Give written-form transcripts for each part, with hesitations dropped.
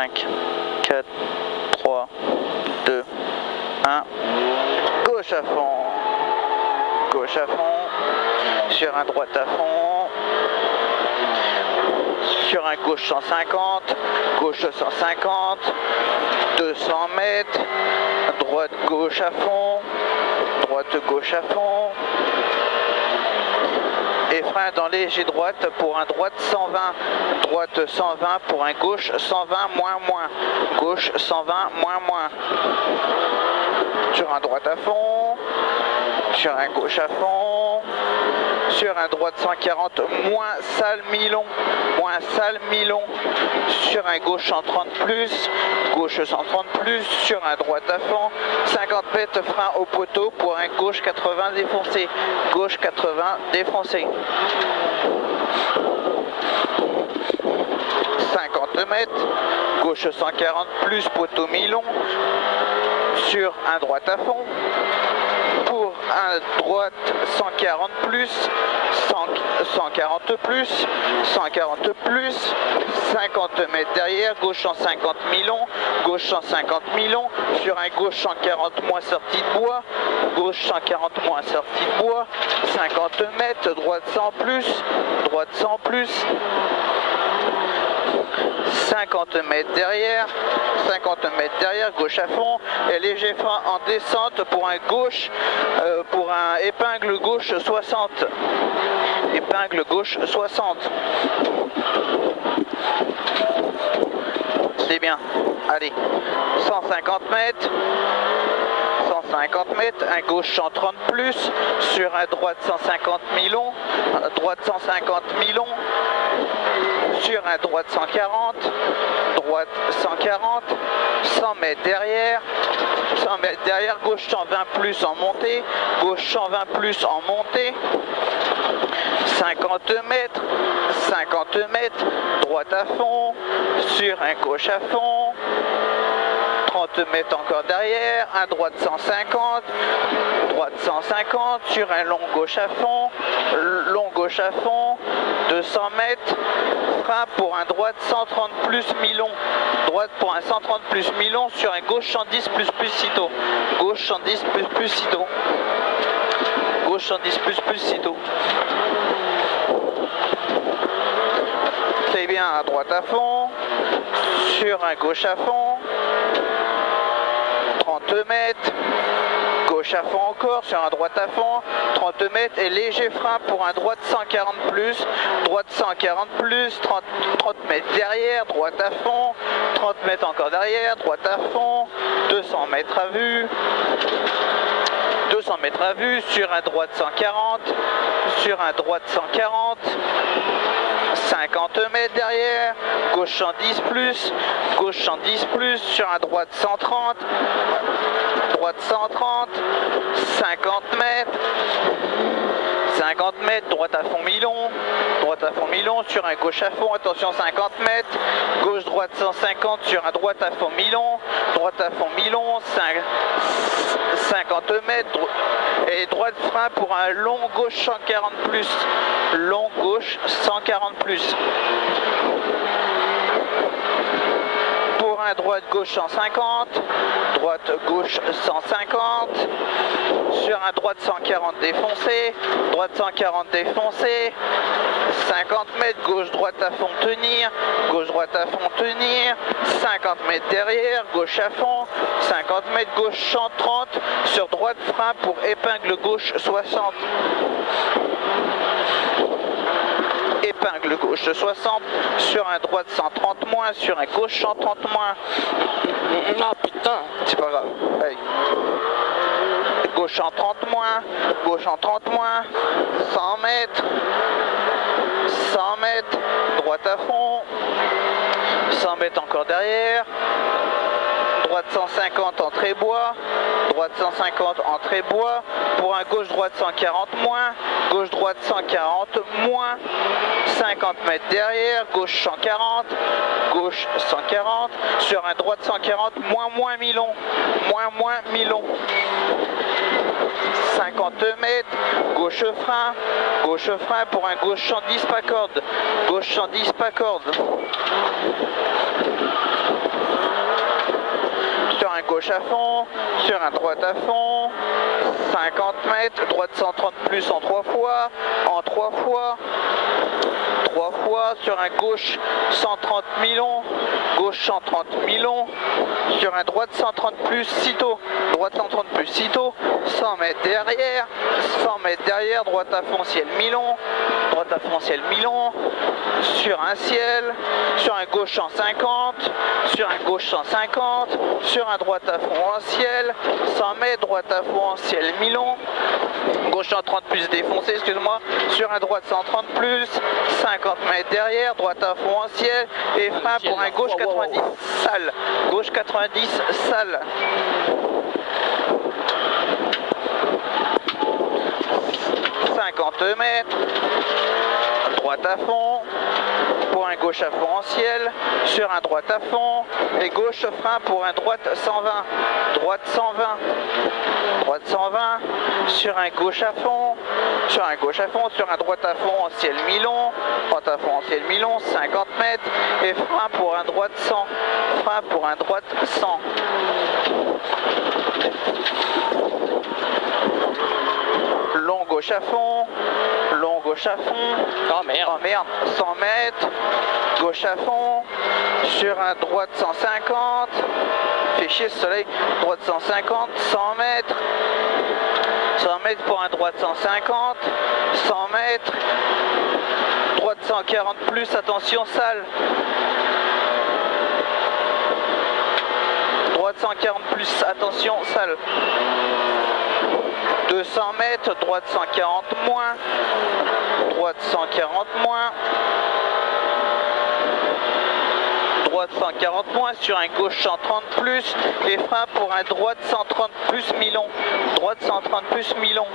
5, 4, 3, 2, 1. Gauche à fond. Gauche à fond. Sur un droite à fond. Sur un gauche 150. Gauche 150. 200 mètres. Droite gauche à fond. Droite gauche à fond. Et frein dans léger droite pour un droite 120. Droite 120 pour un gauche 120 moins moins. Gauche 120 moins moins. Sur un droite à fond. Sur un gauche à fond. Sur un droite 140 moins sale mi-long. Moins sale mi-long. Sur un gauche 130 plus. Gauche 130 plus. Sur un droite à fond. 50 mètres frein au poteau pour un gauche 80 défoncé. Gauche 80 défoncé. 50 mètres. Gauche 140 plus poteau mi-long. Sur un droite à fond. Pour un droite 140 plus, 140 plus, 140 plus, 50 mètres derrière, gauche 150 mi-long, gauche 150 mi-long, sur un gauche 140 moins sortie de bois, gauche 140 moins sortie de bois, 50 mètres, droite 100 plus, droite 100 plus, 50 mètres derrière, 50 mètres derrière, gauche à fond, et léger frein en descente pour un gauche, pour un épingle gauche 60. Épingle gauche 60. C'est bien. Allez, 150 mètres. 150 mètres, un gauche 130 plus, sur un droite 150 mi-long, droite 150 mi-long, sur un droite 140, droite 140, 100 mètres derrière, 100 mètres derrière, gauche 120 plus en montée, gauche 120 plus en montée, 50 mètres, 50 mètres, droite à fond, sur un gauche à fond, 30 mètres encore derrière, un droite 150, droite 150, sur un long gauche à fond, 200 mètres, frein pour un droite 130 plus mi-long, droite pour un 130 plus mi-long, sur un gauche 110 plus sitôt, gauche 110 plus sitôt, gauche 110 plus sitôt. C'est bien, un droite à fond, sur un gauche à fond, 30 mètres, gauche à fond encore, sur un droite à fond, 30 mètres et léger frein pour un droite 140 plus, droite 140 plus, 30 mètres derrière, droite à fond, 30 mètres encore derrière, droite à fond, 200 mètres à vue, 200 mètres à vue, sur un droite 140, sur un droite 140, 50 mètres derrière, gauche 110 plus, gauche 110 plus, sur un droite 130, droite 130, 50 mètres, 50 mètres, droite à fond mi-long, sur un gauche à fond, attention 50 mètres, gauche droite 150, sur un droite à fond mi-long, 50 mètres, et droite frein pour un long gauche 140 plus, long gauche 140 plus. Pour un droite gauche 150, droite gauche 150, sur un droite 140 défoncé, droite 140 défoncé, 50 mètres, gauche droite à fond tenir, gauche droite à fond tenir, 50 mètres derrière, gauche à fond, 50 mètres, gauche 130, sur droite frein pour épingle gauche 60. Épingle gauche 60, sur un droite 130 moins, sur un gauche 130 moins. Ah putain, c'est pas grave. Allez. Gauche 130 moins, gauche 130 moins, 100 mètres, 100 mètres, droite à fond, 100 mètres encore derrière, droite 150 entrée bois, droite 150 entrée bois, pour un gauche droite 140 moins, gauche droite 140 moins, 50 mètres derrière, gauche 140, gauche 140, sur un droite 140 moins mi-long, moins mi-long. 50 mètres, gauche frein pour un gauche 110 pas corde, gauche 110 pas corde. un gauche à fond, sur un droite à fond, 50 mètres, droite 130 plus en 3 fois, sur un gauche 130 mi-long, gauche 130 mi-long, sur un droite 130 plus sitôt, droite 130 plus sitôt, 100 mètres derrière, 100 mètres derrière, droite à fond ciel mi-long, droite à fond ciel mi-long, sur un ciel, sur un gauche 150, sur un gauche 150, sur un droite à fond en ciel, 100 mètres, droite à fond en ciel mi-long, gauche 130 plus défoncé, excuse-moi, sur un droite 130 plus, 50 mètres derrière, droite à fond en ciel, et frein pour un gauche 90 sale, gauche 90 sale. Mètres, droite à fond, pour un gauche à fond en ciel, sur un droite à fond, et gauche frein pour un droite 120, droite 120, droite 120, sur un gauche à fond, sur un gauche à fond, sur un droite à fond en ciel mi-long, droite à fond en ciel mi-long, 50 mètres, et frein pour un droite 100, frein pour un droite 100. Long gauche à fond, long gauche à fond, oh merde, 100 mètres, gauche à fond, sur un droite 150, fait chier ce soleil, droite 150, 100 mètres, 100 mètres pour un droite 150, 100 mètres, droite 140 plus, attention sale, droite 140 plus, attention sale. 200 mètres, droite 140 moins, droite 140 moins, droite 140 moins, sur un gauche 130 plus, et frein pour un droite 130 plus mi-long, droite 130 plus mi-long.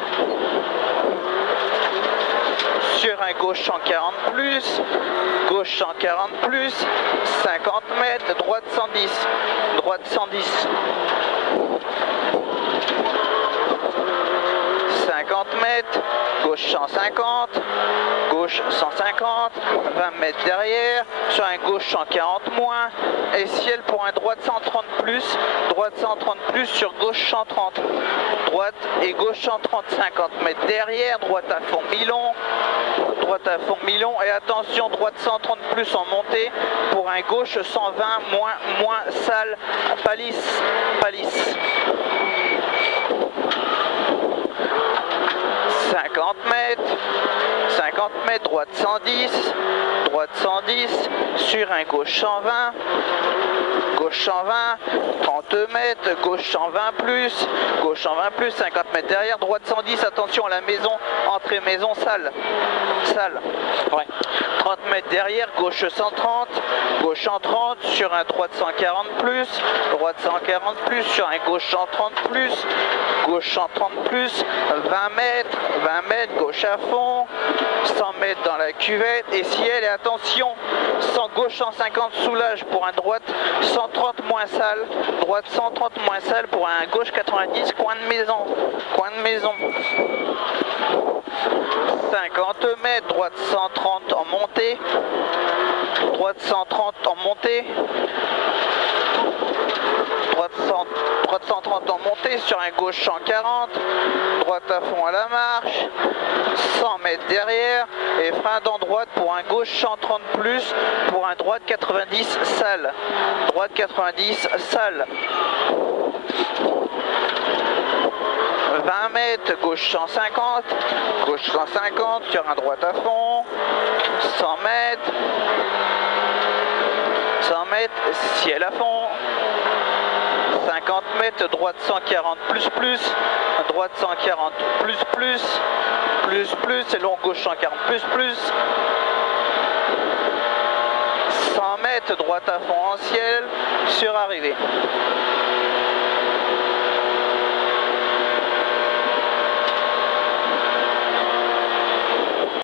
Sur un gauche 140 plus, gauche 140 plus, 50 mètres, droite 110, droite 110. 50 mètres, gauche 150, gauche 150, 20 mètres derrière, sur un gauche 140 moins, et ciel pour un droite 130 plus, droite 130 plus sur gauche 130, droite et gauche 130, 50 mètres derrière, droite à fond mi-long, droite à fond mi-long, et attention, droite 130 plus en montée, pour un gauche 120 moins sale, palisse, palisse. 50 mètres, droite 110, sur un gauche 120, gauche 120, 30 mètres, gauche 120 plus, gauche 120 plus, 50 mètres derrière, droite 110, attention à la maison, entrée maison, salle, salle, ouais. 30 mètres derrière, gauche 130, gauche 130, sur un droite 140 plus, droite 140 plus, sur un gauche 130 plus, gauche 130 plus, 20 mètres, gauche à fond, 100 mètres dans la cuvette, et ciel, et attention, 100, gauche 150 soulage pour un droite 130 moins sale, droite 130 moins sale pour un gauche 90, coin de maison, 50 mètres, droite 130 en montée, droite 130 en montée, droite 130 en montée, sur un gauche 140, droite à fond à la marche, 100 mètres derrière, et frein dans droite pour un gauche 130 plus, pour un droite 90 sale, droite 90 sale. 20 mètres, gauche 150, sur un droite à fond, 100 mètres, ciel à fond, 50 mètres, droite 140 plus, droite 140 plus, et long gauche 140 plus, 100 mètres, droite à fond en ciel, sur arrivée.